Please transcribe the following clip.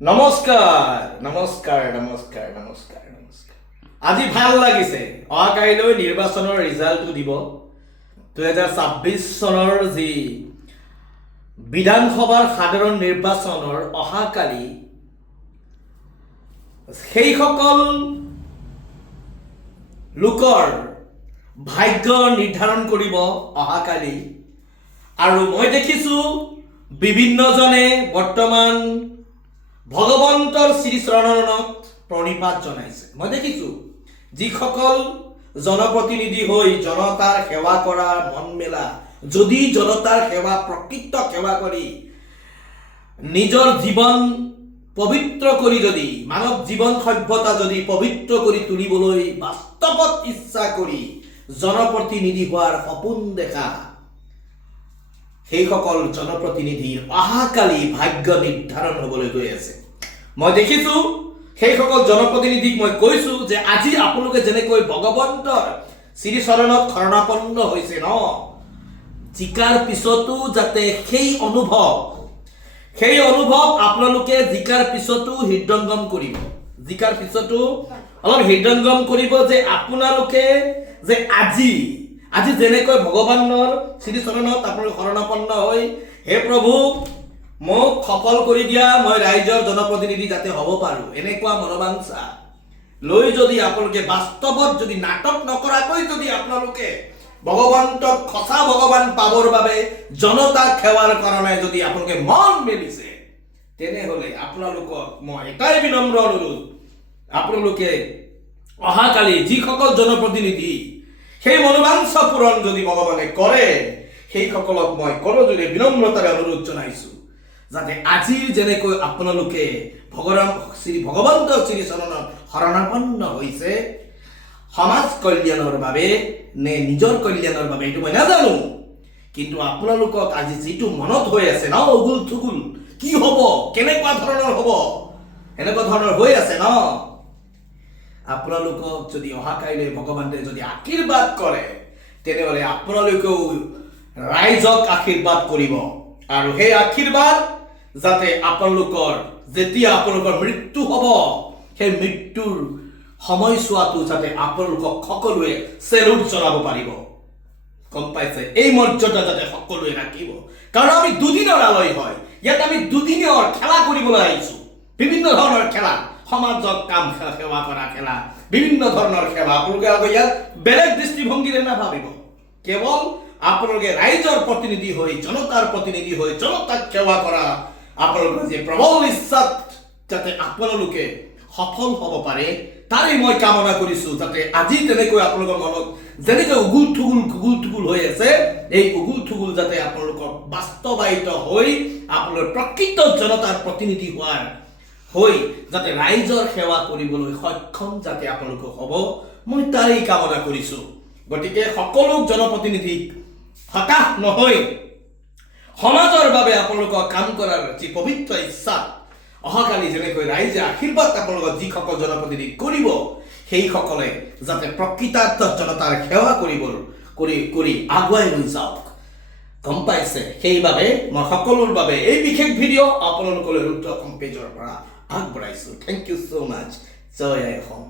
নমস্কাৰ নমস্কাৰ নমস্কাৰ নমস্কাৰ নমস্কাৰ আজি ভাল লাগিছে অহাকাইলৈ নিৰ্বাচনৰ ৰিজাল্টটো দিব 2026 চনৰ যি বিধানসভাৰ সাধাৰণ নিৰ্বাচনৰ অহাকালি সেইসকল লোকৰ ভাগ্য নিৰ্ধাৰণ কৰিব অহাকালি আৰু মই দেখিছোঁ বিভিন্নজনে বৰ্তমান ভগৱন্তৰ শ্ৰীচৰণত প্ৰণিপাত জনাইছে মই দেখিছোঁ যিসকল জনপ্ৰতিনিধি হৈ জনতাৰ সেৱা কৰা মন মেলা যদি জনতাৰ সেৱা প্ৰকৃত সেৱা কৰি নিজৰ জীৱন পবিত্ৰ কৰি যদি মানৱ জীৱন সভ্যতা যদি পবিত্ৰ কৰি তুলিবলৈ বাস্তৱত ইচ্ছা কৰি জনপ্ৰতিনিধি হোৱাৰ সপোন দেখা সেইসকল জনপ্ৰতিনিধিৰ অহাকালি ভাগ্য নিৰ্ধাৰণ হ'বলৈ গৈ আছে মই দেখিছোঁ সেইসকল জনপ্ৰতিনিধিক মই কৈছোঁ যে আজি আপোনালোকে যেনেকৈ ভগৱন্তৰ শ্ৰীচৰণত শৰণাপন্ন হৈছে ন জিকাৰ পিছতো যাতে সেই অনুভৱ আপোনালোকে জিকাৰ পিছতো হৃদয়ংগম কৰিব জিকাৰ পিছতো অলপ হৃদয়ংগম কৰিব যে আপোনালোকে যে আজি যেনেকৈ ভগৱানৰ শ্ৰীচৰণত আপোনালোক শৰণাপন্ন হৈ হে প্ৰভু মোক সফল কৰি দিয়া মই ৰাইজৰ জনপ্ৰতিনিধি যাতে হ'ব পাৰোঁ এনেকুৱা মনোবাঞ্ছা লৈ যদি আপোনালোকে বাস্তৱত যদি নাটক নকৰাকৈ যদি আপোনালোকে ভগৱন্তক সঁচা ভগৱান পাবৰ বাবে জনতাক সেৱাৰ কাৰণে যদি আপোনালোকে মন মেলিছে তেনেহ'লে আপোনালোকক মই এটাই বিনম্ৰ অনুৰোধ আপোনালোকে অহাকালি যিসকল জনপ্ৰতিনিধি সেই মনোবাঞ্ছা পূৰণ যদি ভগৱানে কৰে সেইসকলক মই কৰজোৰে বিনম্ৰতাৰে অনুৰোধ জনাইছোঁ যাতে আজিৰ যেনেকৈ আপোনালোকে ভগৱন্তৰ শ্ৰীচৰণত শৰণাপন্ন হৈছে সমাজ কল্যাণৰ বাবে নে নিজৰ কল্যাণৰ বাবে এইটো মই নাজানো কিন্তু আপোনালোকক আজি যিটো মনত হৈ আছে ন উগুল থুগুল কি হ'ব কেনেকুৱা ধৰণৰ হ'ব এনেকুৱা ধৰণৰ হৈ আছে ন আপোনালোকক যদি অহাকাইলৈ ভগৱানে যদি আশীৰ্বাদ কৰে তেনেহ'লে আপোনালোকেও ৰাইজক আশীৰ্বাদ কৰিব আৰু সেই আশীৰ্বাদ যাতে আপোনালোকৰ যেতিয়া আপোনালোকৰ মৃত্যু হ'ব সেই মৃত্যুৰ সময়ছোৱাটো যাতে আপোনালোকক সকলোৱে চেলুট জনাব পাৰিব গম পাইছে এই মৰ্যাদা যাতে সকলোৱে ৰাখিব কাৰণ আমি দুদিনৰ আলহী হয় ইয়াত আমি দুদিনৰ খেলা কৰিবলৈ আহিছোঁ বিভিন্ন ধৰণৰ খেলা সমাজক কাম সেৱা কৰা খেলা বিভিন্ন ধৰণৰ সেৱা আপোনালোকে আকৌ ইয়াত বেলেগ দৃষ্টিভংগীৰে নাভাবিব কেৱল আপোনালোকে ৰাইজৰ প্ৰতিনিধি হৈ জনতাৰ প্ৰতিনিধি হৈ জনতাক সেৱা কৰা আপোনালোকৰ যে প্ৰবল ইচ্ছাত যাতে আপোনালোকে সফল হ'ব পাৰে তাৰেই মই কামনা কৰিছোঁ যাতে আজি তেনেকৈ আপোনালোকৰ মনত যেনেকৈ উগুল থুগুল হৈ আছে এই উগুল থুগুল যাতে আপোনালোকৰ বাস্তৱায়িত হৈ আপোনালোকৰ প্ৰকৃত জনতাৰ প্ৰতিনিধি হৈ যাতে ৰাইজৰ সেৱা কৰিবলৈ সক্ষম যাতে আপোনালোক হ'ব মই তাৰেই কামনা কৰিছোঁ গতিকে সকলো জনপ্ৰতিনিধিক হতাশ নহয় সমাজৰ বাবে আপোনালোকক কাম কৰাৰ যি পবিত্ৰ ইচ্ছা অহাকালি যেনেকৈ ৰাইজে আশীৰ্বাদ আপোনালোকক যিসকল জনপ্ৰতিনিধি কৰিব সেইসকলে যাতে প্ৰকৃতাৰ্থ জনতাৰ সেৱা কৰি আগুৱাই লৈ যাওক গম পাইছে সেইবাবে মই সকলোৰ বাবে এই বিশেষ ভিডিঅ' আপোনালোকলৈ ৰুদ্ৰ হোম পেজৰ পৰা আগবঢ়াইছোঁ থেংক ইউ ছ' মাছ জয় আই অসম